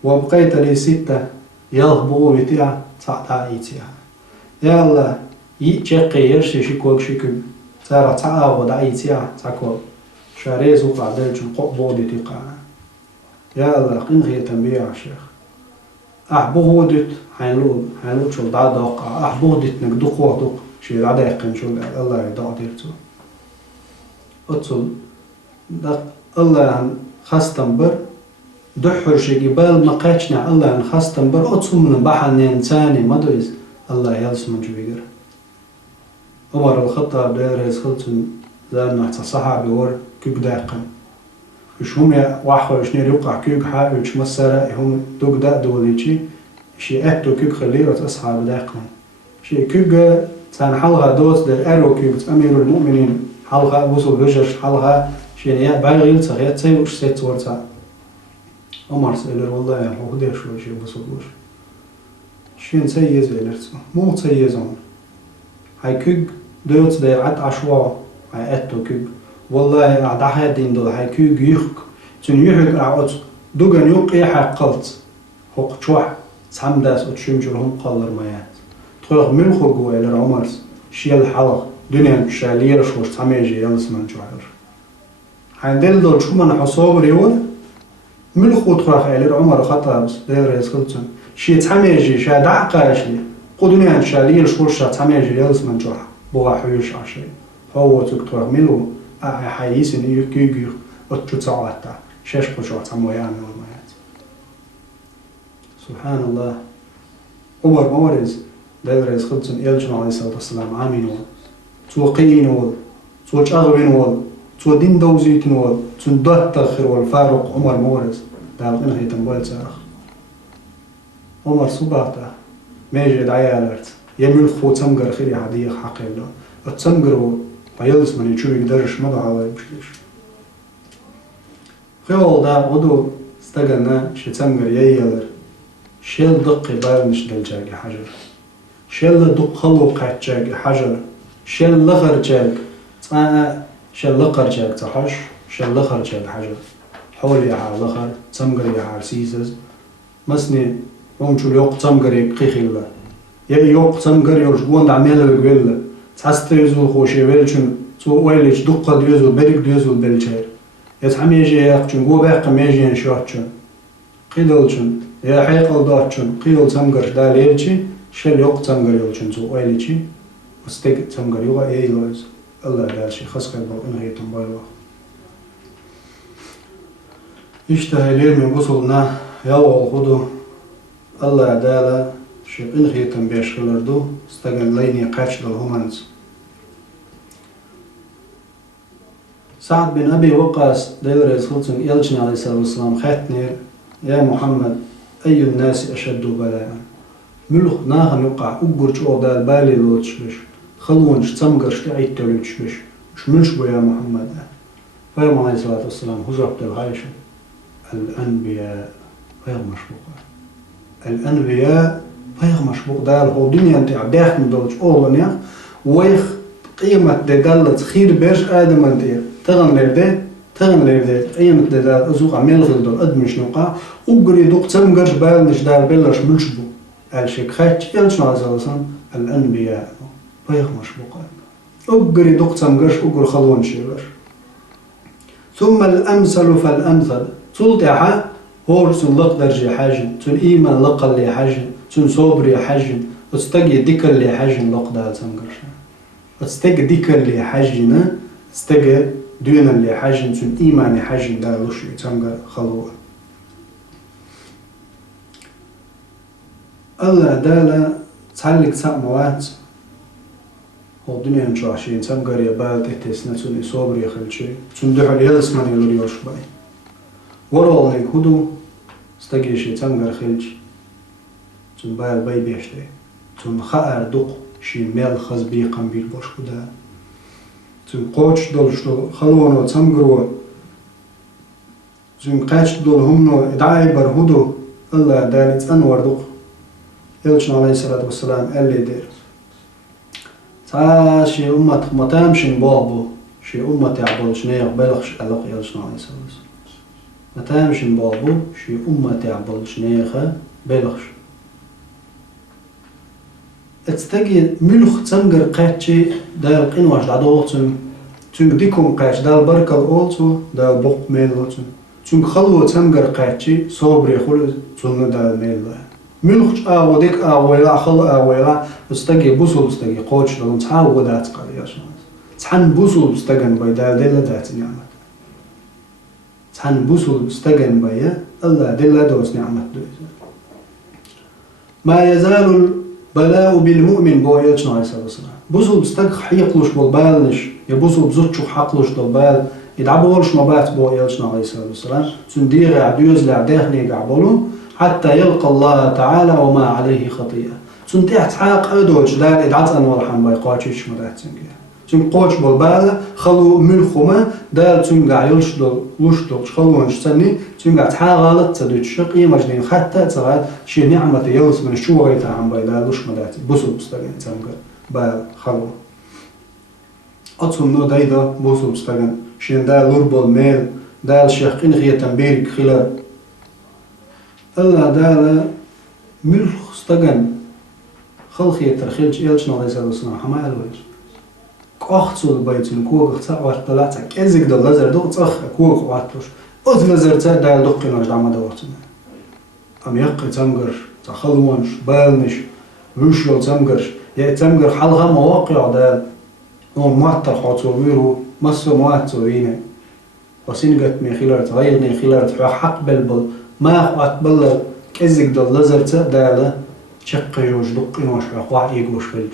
وابقيت لي 6 يلهبوا بتاع صعد عيسي يا الله يتشقي يرشي شكوك شكو ترى تعاود عيسي تاكل شاريز وقعدلش قبو دتقا يا الله قنغي تنبيع شيخ أحبودت حيلو شو دعدا وقع أحبودت نقدق وقدق شي دعدا يقن شو الله يدع ديرتو أتصل الله خاستنبر دحر شي جبال مقاتشنا الله خاستنبر أتصل من بحنين ثاني ما دويز الله يلسم جويجر عمر الخطاب داير يسخلتن زالنا صحابي ور كيك داقن وش هم واحد شنير يوقع كيك حاجة وش مسرة هم دوك دا دوليشي شي أهتو كيك خليرة أصحاب داقن شي كيك تان حلقة دوت در أرو كيك أمير المؤمنين حلقة بوصل بجرش حلقة شي نيا باغيل تغيات سي وش سيت ورتا عمر سيلر والله يا هو دير شو شي بوصل بوش شي نسيز إلرتو مو تسيزون هاي كيك دوت در عد عشوا هاي أهتو كيك والله أعدها دين دول هاي كيك يخك تن يحك أعود دوغن يوقي حقلت حق شوح سامداس وتشمجرهم قالر مايات تخلق ملخو جوا إلى عمرس شيل الحلق دنيا شالير شوش تاميجي يلس من جوهر عندل دول شو من حصاب ريول ملخو تخلق إلى عمر خطابس دير يسكلتن شي تاميجي شا دعقاشلي قدنيا شالير شوش تاميجي يلس من جوهر بوا حيوش عشي هو تكتور ملو حييسن يكيجي وتشوتاعتا شش بشوت عمويان والمايات سبحان الله عمر مورز داير يسخلتن إلجن عليه الصلاة والسلام عامين وال توقين وال توجأغبين وال تو دين دوزيتن وال تندوت تغخر والفاروق عمر مورز داير إنه يتنبول سارخ عمر صباتا ميجي دعيالرت يميل خو تمقر خيري حديق حقيقة التمقر فيلس من يشوف يقدرش مضى على يمشيش خيول دا غدو استقلنا شي تمقر ييلر شيل دقي بالنش دلجاقي حجر شيل دق خلو قاعد جاقي حجر شيل لغر جاق شيل لغر جاق تحش شيل لغر جاق حجر حولي على لغر تمقر على سيسز مسني ومشو اليوق تمقر يقيخي الله يوق تمقر يرجبون دعميلا بقبيلا تحستيزو خوشي ويلشن تو ويلش دقة ديوزو بريك ديوزو بالشير يتحمي يجي يقشن هو باقي ميجي ينشوحشن قيدلشن يا حيقل داتشن قيدل تمقر داليلشي شل يوق تمقر يلشن تو ويلشي وستيق تمقر يوغا ايلوز الله دالشي خسق البو انهي تنبايلو يشتهي لير من بصلنا يلو الخدو الله دالا شيء انهي تنبيش خلردو استقن ليني قاتش للهمانز سعد بن أبي وقاص داير يسخلتن يلجن عليه الصلاة والسلام خاتنير يا محمد أي الناس أشد بلاء ملخ ناغن يقع أقر شو دال بالي لوتشبش خلونش تمقرش تعيد تلوتشبش مش ملش بو يا محمد فيوم عليه الصلاة والسلام هزرت الغايشة الأنبياء غير مشبوقة الأنبياء غير مشبوق دال هو دنيا انت عداك من دولش أولن يا ويخ قيمة دالة خير بيرش آدم أنتير تغن لردي قيمة دالة أزوق عميل غلدو أدمش نوقع وقري دوق تمقرش بالنش دار بلش ملشبو الشيك خاتش يلش نعزلسان الأنبياء بيخ مشبوقا وقري دوق تمقرش وقري خلون شيرش ثم الأمثل فالأمثل تلتحا هور سن لقدر جي حاجن سن إيمان لقل لي حاجن سن صبري حاجن استجي ديك اللي حاجن لقدر تمقرش استجي ديك اللي حاجن استجي دون اللي حاجن سن إيمان حاجن دا لشي تمقر خلوه الله دالا تعلق ساموات هو الدنيا نشو عشين تمقر يبال تهتسنا سن صبري خلشي سن دحل يلسمن يلوريوش باي ورولنك هدو استجي شي تمقر خلشي سن باي باي بيشتي سن خائر دوق شي ميل خز بيقام بيربوش كدا سن قوش دول شلو خلونو تمقرو سن قاش دول همنو ادعاي برهدو الله دالت انور دوق يلشن عليه الصلاة والسلام قال لي دير تا شي أمة ما تامشن بابو شي أمة يعبل شنيق بلغش ألق يلشن عليه الصلاة والسلام ما تامشن بابو شي أمة يعبل شنيق بلغش اتستجي ملخ تمقر قاتشي دال قنواش دادوغتن تنك ديكم قاتش دال بركة الأولتو دال بق ميلوتن تنك خلوة تمقر قاتشي صبري خلو تنك دال ميلوتن ملخش آوديك آويلا خل آويلا استجي بوصل استجي قوتش لون تحاول ودات قرية شمس تحن بوصل استجن بيدا دلة دات نعمة تحن بوصل استجن بيا الله دلة دوس نعمة دوس ما يزال البلاء بالمؤمن بويلش نايس الصلاة بوصل استج حيقلش بالبالنش يبوصل بزوجش حقلش بالبال يدعبولش مبات بويلش نايس الصلاة سندير عديوز لعداهني قعبولو حتى يلقى الله تعالى وما عليه خطيئة سنتيح تحاق أدوش دال إدعات أنوال حنبا يقاتش مدات سنجيه سن قوش بالبالة خلو ملخوما دال سنقع يلشدل وشدل خلوانش سني سنقع تحاق غالط تدوش شقية مجنين حتى تغاد شي نعمة يوس من شو غيتا حنبا دالوش مدات بوصل بستغين سنقر بال خلو أتصم نو دايدا بوصل بستغين شين دال لربل ميل دال شيخ إنغية تنبيرك خلال الله دالا ملخ استغن خلخية ترخيلش إلش نالي سالو سنة حما ألوش كوختصو البيتون كوغ اختاق واحد طلعتا كيزيك دال لازر دوق تخ كوغ واتلوش أوز لازر تا دال دوقين واش دعما دوقتنا أم يقي تمقرش تخلوانش بالنش وشيو تمقرش يا تمقر حلغة مواقع دال نون معطر حوتو ويرو مسو مواتو ويني وسين قد مي خلال تغيرني خلال حق بلبل ما أخوات بلغ كزيك دل لزرتا دالا تشقي وش دقين وش أخوات يقوش فلج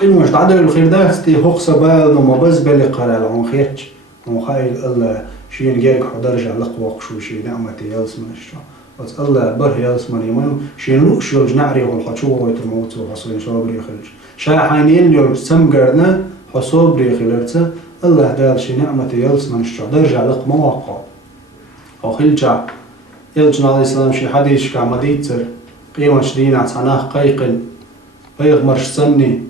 قين وش تعدل الخير داستي هقصة بال نما بز بالي قرال عن خيرش وخايل الله شين جايك حدرجع لقواق شو شي نعمتي يلسمن الشا بس الله بره يلسمن يمنو شين لوش يلج نعري والحشوة ويتموت وحصين صابري خلج شا حانين يلج سمقرنا حصابري خلرتا الله دال شي نعمتي يلسمن الشا درجع لق مواقع أو خلجع يلجن عليه السلام شي حديث كعمديتر قيمة شدينة عناه قيقل بيغمرش سني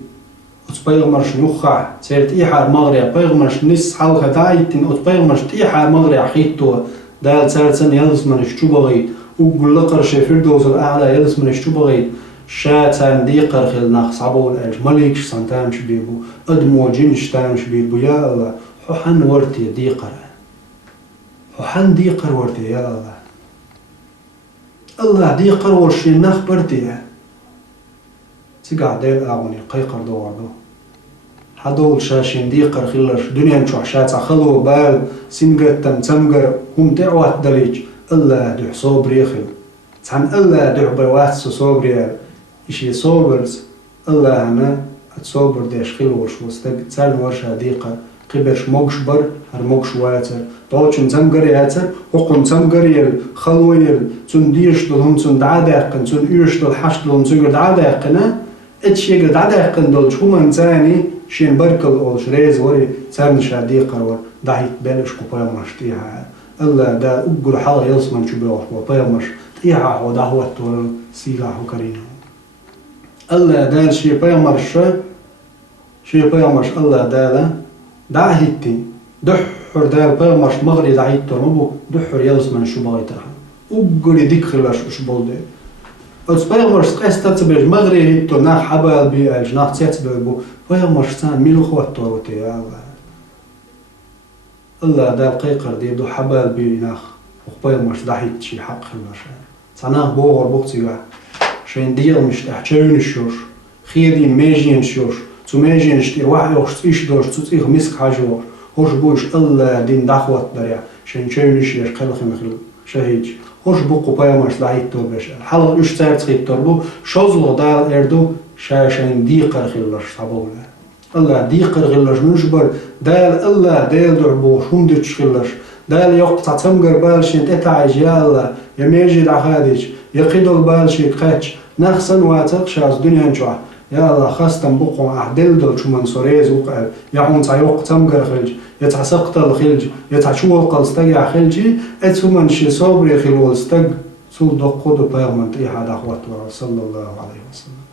وتبيغمرش نخع سيرت إيحار مغريا بيغمرش نس حلقة دايتن وتبيغمرش إيحار مغريا حيتو دال سيرت سن يلس من الشتوبغيت وقل لقر شي فردوس الأعلى يلس من الشتوبغيت شاتان ديقر خيل ناخ صعبو الألج مليكش سنتامش بيبو أدمو جنش تامش بيبو يا الله حوحن ورتي ديقر حوحن ديقر ورتي يا الله الله دي قرور شي نخ برديه تقع ديل أغني قيقر دوردو حدول شاشين دي قر خلش دنيا نشوح شاتع خلو بال سنقر تمقر هم دعوات دليج الله دع صوبري خل تحن الله دع بواتس صوبري إشي صوبرز الله هنا تصوبر ديش خلوش وستق تسال ورشا ديقر قبش موكشبر هر موكش واتر طوچن تمقر ياتر وقم تمقر يل خلو يل تن ديش دلهم تن دعاداقن تن ايش دل حش دلهم تن دعاداقنا اتش يقر دعاداقن دل شو من تاني شين بركل أولش ريز وري ترنشا ديقر ور دعيت بلش قبايا مرشتيها الله دا أقول حالا يلسمن شو بيوح وبايا مرش تيها ودعوات سيلاح وكرينه الله دا شي بايا مرشا شيء بيامرش الله دالا داهيتي دحر دال بيامرش مغري داهيتو مبو دحر يلس من شو بغيتها وقولي ديك خلاش وش بولدي أتس بيامرش قيس تتبج مغري هيتو ناخ حبال بيأج ناخ تتبجو بيامرش تان ميلو خوات توروتي يا الله دال قيقر دي دو حبال بيناخ وبيامرش داهيت شي حق خلاش تناخ بوغر بوغتي شين ديال مش تحتشون الشوش خيدي ماجين شوش تو ماجين شتير واحد يوش تيش دوش تو تيخ مسك حاجور هوش بوش الله دين دخوات دريا شين شونش يش خلق مخلو شهيج هوش بوقو بايماش دعيت تور باش الحلق يش تاعت خيت توربو شوزلو دال اردو شاشين ديقر خلش صابولا الله ديقر خلش نجبر دال الله دال دعبو شوندش خلش دال يقطع تمقر بالشين تتعج يا الله يميجي دعخادج يقيدو بالشي قاتش نخسن واتق شاز دنيا نجوع يا الله خاصة بقوا أحدل دل شو من سوريز وقال يعون تعيق تمقر خلج يتعسقت الخلج يتعشو القلستق خلجي اتسو من شي صبري خلو الستق سول دقود بيغمن تيحا دخوات صلى الله عليه وسلم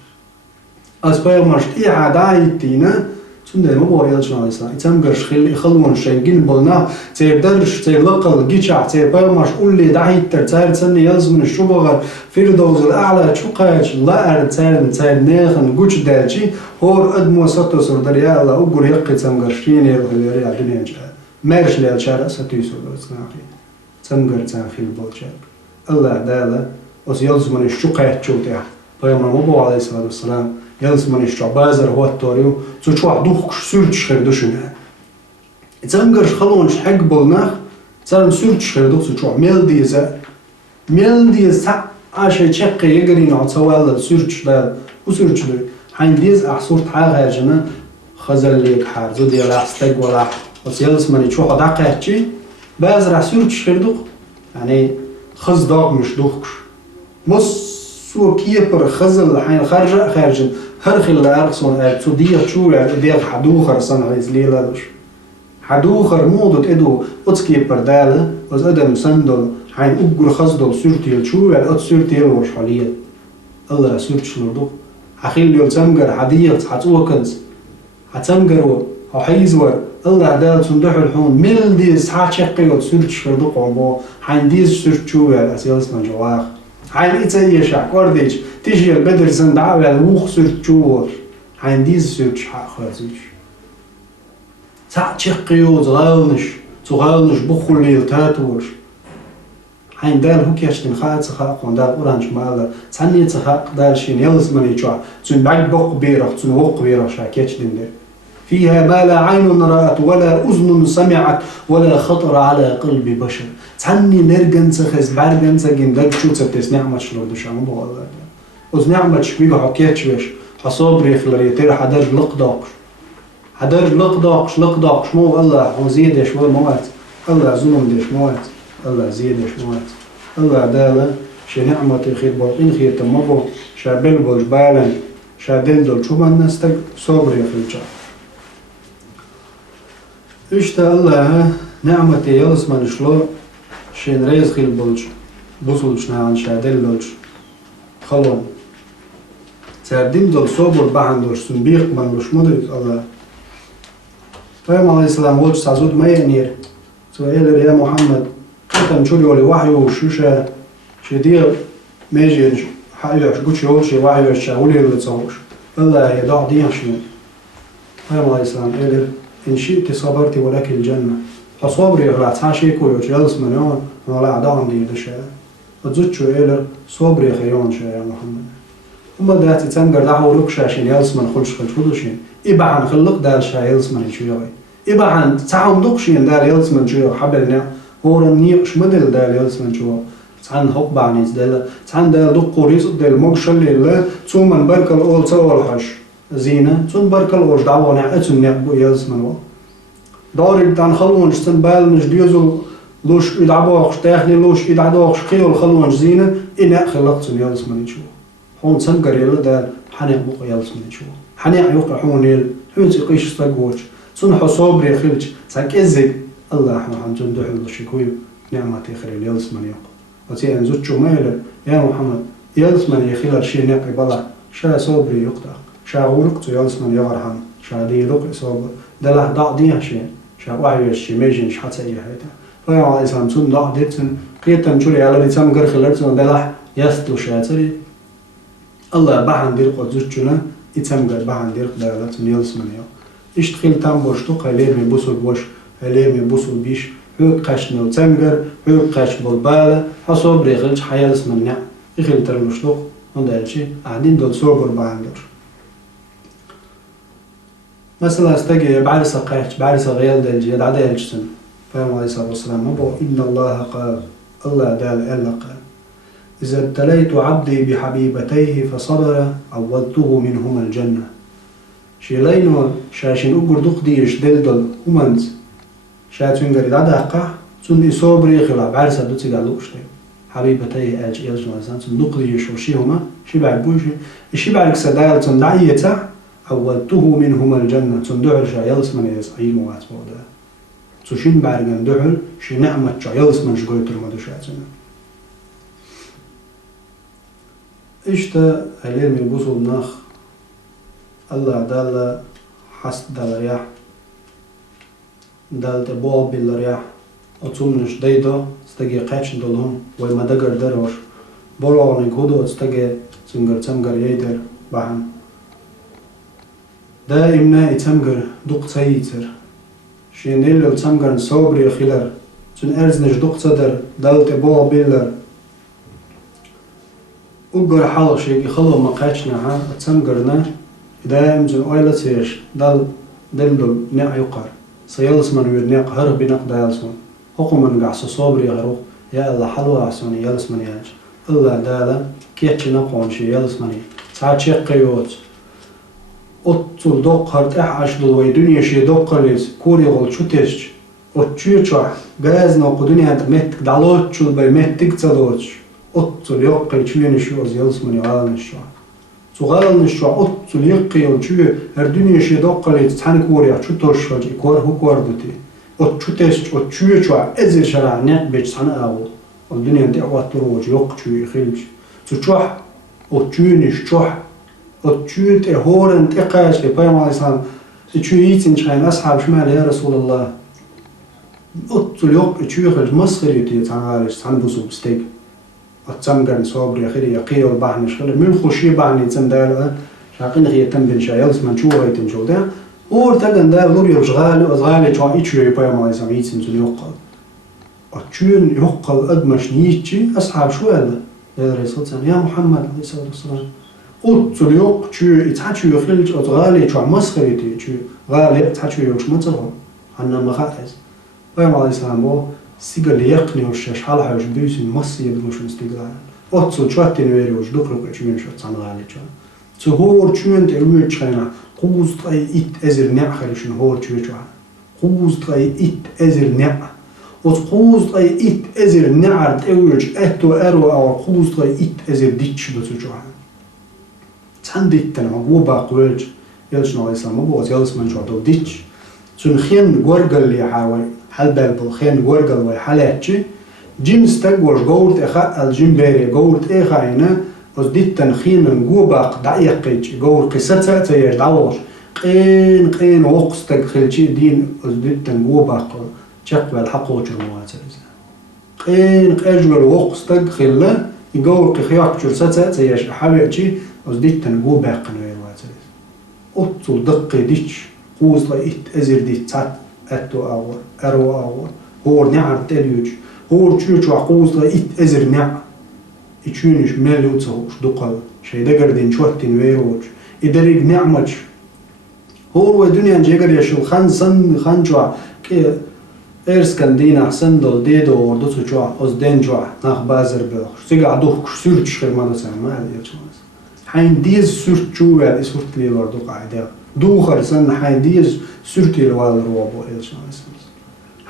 أس بيغمنش تيحا دايتينا سنده مبوا يلجنا عليه السلام يتمقرش خلون شيء بلنا تيبدرش تيلقل جيشع تيبيغمنش قولي دايتر تاير تسني يلزمن الشبغر فيردوز الأعلى تشوقاش لا أرد تاير ناخن قوش دالجي هور أدمو ستو سردر يا الله أقول يقي تمقرشين يلغي عدنين جاء مارش ليال شارع ستو يسردر سناقي تمقر تنخيل بولجاب الله دالا وس يلزمن الشوقات شوتيها بيغمن مبوا عليه الصلاة والسلام يلزمن الشعبازر هو التوريو تشوح دوخش سورتش خيردوشنا تمقرش خلونش حق بلناخ تسالم سورتش خيردوخ تشوح ميل ديز عاشي تشقي يقري نوع تسوال سورتش دال وسورتش دوي حين ديز أحصورت حاجة جنا خزل ليك حار زود يلا استق ولا بس يلزمن تشوح دقيقتي بازرع سورتش خيردوخ يعني خز داق مش دوخش مس سو كيبر خزل حين خارج هر خل أرسون أرسو ديا شو يعني ديا حدوخر صنع إزليلا دوش حدوخر مودت إدو أتكيبر دالة وز أدم سندل حين أقول خزدل سورتيل شو يعني أت سورتيل وش حاليا الله سورتش لردو حخيل يول تمجر حديت حتوكنز حتمجر وحيزور الله دال صندوق الحون ميل ديز حاشقي وسورتش لردو قنبو حين ديز سورت شو يعني أسيلس من جواخ حين إتسايا شعكور ديش تيجي البدر سندعوا على وخ سورت شور حين ديز سورت حق خازوش ساعة شقيو تغالنش بخل ليل تاتوش حين دال هو كيشتن خاط خاقون دال أورانش مالا تاني تخاق دال شين يلس مني جوا تون بعد بق بيرخ تون وق بيرخ شاكيش دندر فيها ما لا عين رأت ولا أذن سمعت ولا خطر على قلب بشر تاني نرجن تخز برجن تجين دل شو تبتس نعمة شلون دش عم بقول الله وز نعمة شبيه حكيتش وش حصابري خلري ترى حدر لقداقش مو الله وزيدش مو موات الله زوم دش موات الله زيدش موات الله دالا شي نعمة خير بقين خير تمبو شابل بوج بالن شادل دل شو من نستق صبري خلجا إشتا الله نعمة يلس من شلو شين ريز خيل بولج بوصلش نعان شادل لوج خلون سردين دل صبر بحندوش سنبيق من لش مدرك الله فهم عليه السلام وجه سعزود ما ينير سؤال يا محمد كتن شولي ولي وحيو وشوشة شدير ماجينش حيوش قوتش يولشي وحيوش شاولي اللي تصوش الله يدع ديانشين فهم عليه السلام إن شئت صبرت ولك الجنة حصابري غلات حاشيكو يوش يلس منيون ولا عدان دي دشاء وتزوجشو إيلر صبري خيون شا يا محمد وما داتي تنقر دعو ركشا شين يلس من خلش خلشين إبعان خلق دال شا يلس من شويغي إبعان تعاون دقشين دال يلس من شويغ حبلنا هورا نيقش مدل دال يلس من شويغ تعان حق بعنيس دال تعان دال دقو ريس دال مقشل لله تومن بركل أول تول حش زينة تون بركل أوش دعوة نعتن نعبو يلس من وقت داري تان خلونش تنبال نش ديوزو لوش يدعبوخش تاخني لوش يدعبوخش خيول خلونش زينة إنا خلقتن يلس من شو حون تنقر يلا دال حنيق بقى يلس من شو حنيق يوقع حون يل حون تقيش استقوش تون حصابري خلج تاك إزق الله محمد تون دحل الشكويو نعمة خير يلس من يوق وتي أنزوتشو مايلر يا محمد يلس من يخيل شي نقي بلا شا صبري يقطع شاغولك تو يلسمن يغرحن شادي لق إصابة دلها ضع ديها شيء شاوعي الشميجن حتى أي حاجة فيا على سامسون ضع ديتن قيتن شوري على اللي تام قرخ لرتن دلها يستو شاتري الله بحن دير قدوشنا يتم قر بحن دير دلالة يلسمن يا اشتخيل تام بوشتو قليل من بوسول بوش قليل من بوسول بيش هو قاش نو تمجر هو قاش بالبالة حسب ريخلش حيالس من نع يخيل ترمشلوق هذا الشيء قاعدين دول صور بعندر مثلا استجي بعرس قاش بعرس غيال دلجي عدا الجسم فهم عليه الصلاة والسلام أبو إن الله قال الله دال إلا قال إذا ابتليت عبدي بحبيبتيه فصبر عوضته منهما الجنة شيلينو شاشين أقر دقديش دلدل همانز شاتون قريد عدا قا تون إصابري خلا بعرسة دوتي قالوش لي حبيبتي أج إلج نوزان تون دقديش وشيهما شي بعبوشي شي بعرك سدال تون دعيتا أولته منهما الجنة تون دعل شا يلس من يسعيل موات مودا تشين بعرقان دعل شي نعمة شا يلس من شقوي ترمدو شاتنا إشتا هلير من بوصل ناخ الله دال حسد دال رياح دال تبوع بالرياح أتصونش ديدا استجي قاتش دولهم وما دقر دروش بولون يقودو استجي تمجر يدر بعن دائما يتمجر دق تيتر شينيل لو تمجر صبري خلر تون أرزنش دق تدر دال تبوع بالر أقر حال شيء يخلو ما قاتشنا ها تمجرنا دائما زن أيلتيش دال دل نع يقر سيلس من ويرنيق هرب بنق دالسون حكم قعص صبري غروق يا الله حلوة عسوني يلس من ياج الله دالا كيتش نقون شي يلس مني ساعات شي قيوت أطول دوق هرت أحش دلوي دنيا شي دوق ليس كوري غل شو تشج أتشيوش غاز نوق دنيا أنت متك دالوت شو بي متك تلوتش أطول يقي تشوين شوز يلس مني غالن الشوع غالن الشوع أطول يقي وشو هر دنيا شي دوق ليس تحن كوري شو توشج كور هو كور دوتي أتشوتش أتشيوش أزر شرع نق بيج سنة أو الدنيا أنت أوات تروج يق شو يخلج تشوح أتشينش شوح أتشيت هورن تقاش لبيام عليه السلام تشيتين شين أصحاب شمال يا رسول الله أتل يق تشيخ مسخر يتي تعالج تنبسو بستيك أتسمجر صابر يا خير يقي والبحن شغل من خشي بحن يتسندال شاقين هي تنبن شايلس من شو هي تنشو ده اور تاگن در لور يرجغال أزغال چوا إيش يبايع ما يسمع يتسن زل يقال أتشون يقال أدمش نيتشي أصحاب شو هذا يا رسول الله يا محمد عليه الصلاة والسلام قلت زل يق شو يتحشو يخلج أزغال چوا مسخريتي شو غال يتحشو يوش متزهم عنا مخاز بايع عليه السلام هو سيجل يقني وشش حال حوش بيسن مصي يدمش مستقلال أتصل شواتين ويري وش دخلك أشوين شو تصنغالي شو تهور شون تقول شينا قوز تاي إت أزر نع خليشن هور تشويشوا قوز تاي إت أزر نع وقوز تاي إت أزر نع تقولش أتو أرو أو قوز تاي إت أزر ديتش بتوجوا تنديت تنا هو باقولش يلش نوع الإسلام هو يلس من شو ديتش سون خين غورجل اللي حاول حل بالخين غورجل وحالاتش جيمس تقولش قورت إخاء الجيم بيري قورت إخاء از دیت تنخین نگو باق دعیقیچ گور قصة تیج دعوش قین وقت تخلچی دین از دیت تنگو باق چق بالحق وجرموات قین قجل وقت تخله يقول قخيات جلسة تيج حبيبتي از دیت تنگو باق نویروات أطول دقي ديش قوز ضيت أزر ديت سات أتو أول أرو أول هو نعم تليج هو تشوش قوز ضيت أزر نعم يشونش مليوت صوش دقل شيء دقر دين شوتين ويروج يدريق نعمش هو الدنيا نجيجر يشوف خان جوا كي إرس كان دينا حسن دل ديدو وردوس جوا أز دين جوا ناخ بازر بلخ سيجا عدوه كسرت شخير ما دسم ما هذا يجمعس حين ديز سرت جوا يعني سرت لي وردو قاعدة دوخر سن حين ديز سرت الوال روابو يجمعس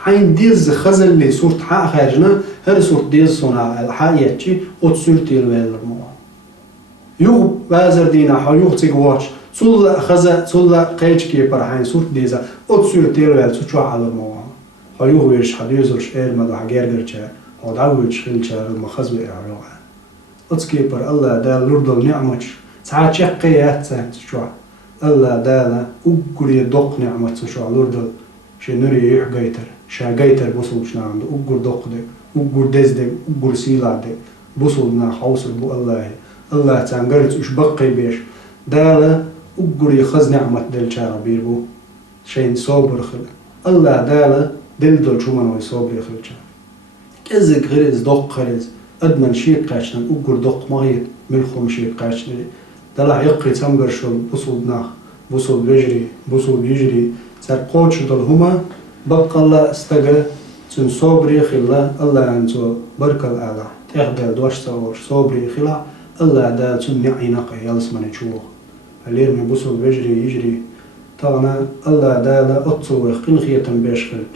حين ديز خزل لي سرت حق خارجنا هر سرت ديز صنع الحقيقة أو سرت الوال الموضوع يو بازر دينا حيوه تيجواتش صل خزا صل قيش كي برحين سرت ديزا أو سرت الوال سوتشوا على الموضوع حيوه ويش حديزرش مدو حجر درجة أو دعوش خيل شهر المخزب إعلوها أتسكي بر الله دا لرد النعمش ساعات شقيات ساعات شوا الله دالا أقول دق نعمة شو علوردل شنوري يح جيتر شا جيتر بوصل شناند أقول دق دك أقول دز دك أقول سيلا دك بوصلنا حوصل بو الله تانجرت إيش بقي بيش دالا أقول يخز نعمة دل شارع بيربو شين صبر خل الله دالا دل شو من ويصبر خل شا كذا غريز دق غريز أدمن شيء قاشنا أقول دق مغير ملخم شيء قاشنا دلا يقي تنجر شو بوصل بيجري سر قوتش دل هما بقى الله استجى تن صبري خلا الله أنتو برك الأعلى تقدر دوش صور صبري خلا الله دا تن نعينك يلس من يشوف الليل من بوصل يجري طبعا الله دا لا أتصور قل خيتم بيش خرج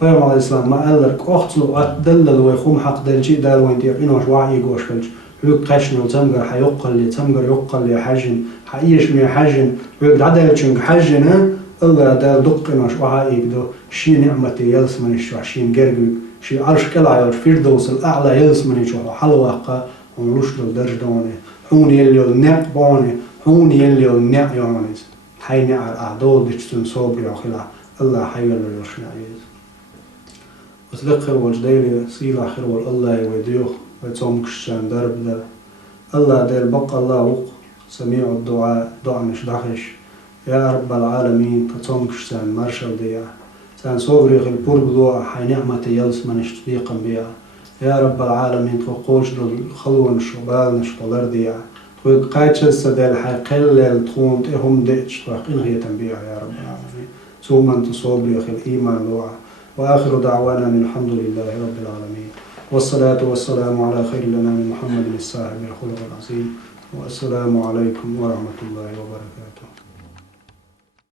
فيوم على الإسلام ما قال لك أختصو أتدلل ويخوم حق دلشي دال وين تيق إنوش وعي جوش خرج لوك قشن وتمجر يقل لي حجن حيش مي حجن لوك عدل شنك حجن الله دا دق إنوش وعي دو شي نعمة يلس من يشوح شي جرجو شي عرش كلا يور فيردوس الأعلى يلس من يشوح حلوة ونلوش درج دونه حون يلي النق بونه حون يلي النق يونس حي نعر أعداد بيجتن صبري وخلا الله حي ولا يرشنا عيز وتذكر وجديري سيلا خير والله يوديوخ ويتصومكشان درب در الله دير بقى الله وق سميع الدعاء دعاء مش دخش يا رب العالمين كتصومكشان مرشل ديا سان صبري خل بورب دعاء حي نعمة يلس من اشتبيقا بيا يا رب العالمين تقوش دل خلون شبال نشطلر ديا تقول قايتش السدال حيقلل تخون تهم ديتش تقين هي تنبيع يا رب العالمين ثم انت صبري خل إيمان دعاء وآخر دعوانا من الحمد لله رب العالمين والصلاة والسلام على خير لنا من محمد الصاحب الخلق العظيم والسلام عليكم ورحمة الله وبركاته.